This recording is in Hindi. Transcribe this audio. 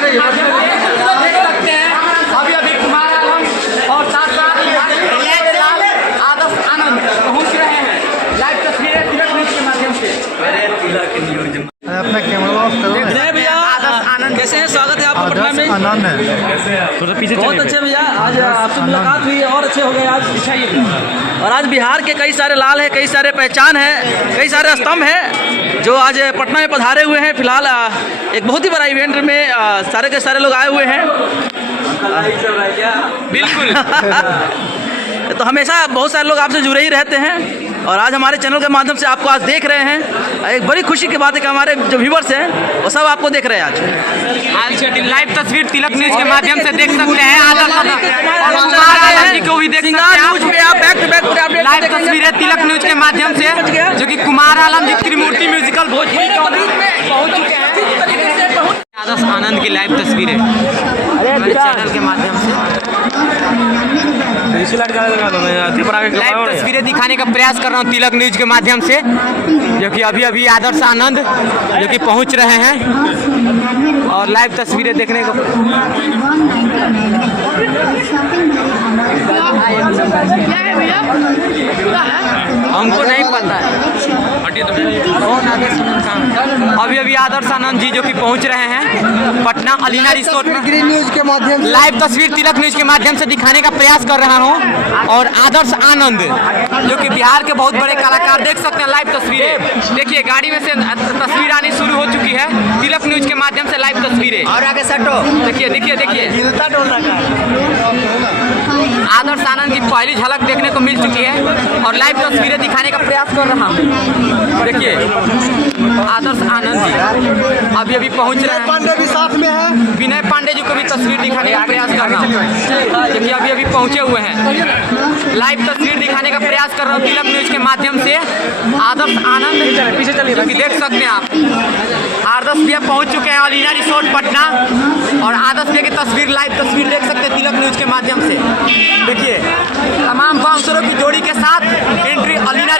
ले रही है। देख सकते हैं अभी अभी कुमार आलम और साथ साथ आदर्श आनंद पहुंच रहे हैं। लाइव तस्वीरें तिलक न्यूज के माध्यम से। अपना कैमरा ऑफ करो। भैया आदर्श आनंद कैसे हैं? स्वागत है आपको पटना में। आनंद है बहुत अच्छे भैया, आज आपसे मुलाकात हुई और अच्छे हो गए आज। और आज बिहार के कई सारे लाल हैं, कई सारे पहचान है, कई सारे स्तंभ हैं जो आज पटना में पधारे हुए हैं। फिलहाल एक बहुत ही बड़ा इवेंट में सारे के सारे लोग आए हुए हैं। बिल्कुल तो हमेशा बहुत सारे लोग आपसे जुड़े ही रहते हैं और आज हमारे चैनल के माध्यम से आपको आज देख रहे हैं। एक बड़ी खुशी की बात है कि हमारे जो व्यूवर्स हैं वो सब आपको देख रहे हैं आज लाइव तस्वीर तिलक न्यूज के माध्यम से देख सकते हैं। आदर्श आनंद जी को भी देख सकते हैं न्यूज में आप बैक टू बैक पूरे अपडेट लाइव तस्वीरें तिलक न्यूज के माध्यम से, जो कि कुमार आलम जी त्रिमूर्ति म्यूजिकल भोजपुरी पहुंच चुके हैं। आदर्श आनंद की लाइव तस्वीरें हमारे चैनल के माध्यम से लाइव तस्वीरें दिखाने का प्रयास कर रहा हूँ तिलक न्यूज के माध्यम से, जो कि अभी अभी आदर्श आनंद जो कि पहुंच रहे हैं और लाइव तस्वीरें देखने को। हमको नहीं पता है। अभी अभी आदर्श आनंद जी जो कि पहुंच रहे हैं पटना अलीना रिसोर्ट में। ग्रीन न्यूज के माध्यम से लाइव तस्वीर तिलक न्यूज के माध्यम से दिखाने का प्रयास कर रहा हूं और आदर्श आनंद जो कि बिहार के बहुत बड़े कलाकार, देख सकते हैं लाइव तस्वीरें। देखिए गाड़ी में से तस्वीर आनी शुरू हो चुकी है तिलक न्यूज के माध्यम से लाइव तस्वीरें। और आगे सटो देखिए देखिए देखिए आदर्श आनंद की पहली झलक देखने को मिल चुकी है और लाइव तस्वीरें दिखाने का प्रयास कर रहा हूँ। देखिए आदर्श आनंद जी अभी अभी पहुंच रहे हैं। पांडे भी साथ में है। विनय पांडे जी को भी तस्वीर दिखाने का प्रयास कर रहा हूँ, जो कि अभी अभी पहुंचे हुए हैं। लाइव तस्वीर दिखाने का प्रयास कर रहा हूँ तिलक न्यूज के माध्यम से। आदर्श आनंद पीछे चलिए, देख सकते हैं आप आदर्श भैया पहुंच चुके हैं अलीना रिसोर्ट पटना और आदर्श भैया की तस्वीर लाइव तस्वीर देख सकते हैं तिलक न्यूज के माध्यम से। देखिए तमाम बाउंसरों की जोड़ी के साथ एंट्री अलीना